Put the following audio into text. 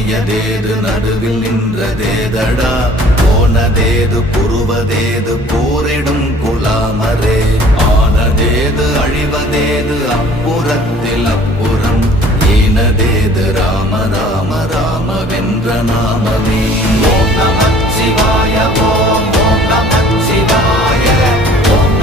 ஓடியதேது நடுவில் நின்றதேதடா? போனதேது புருவதேது போரிடும் குலாமரே. ஆனதேது அழிவதேது அப்புறத்தில் அப்புறம். ஈனதேது ராம ராம ராம வென்ற நாமமே.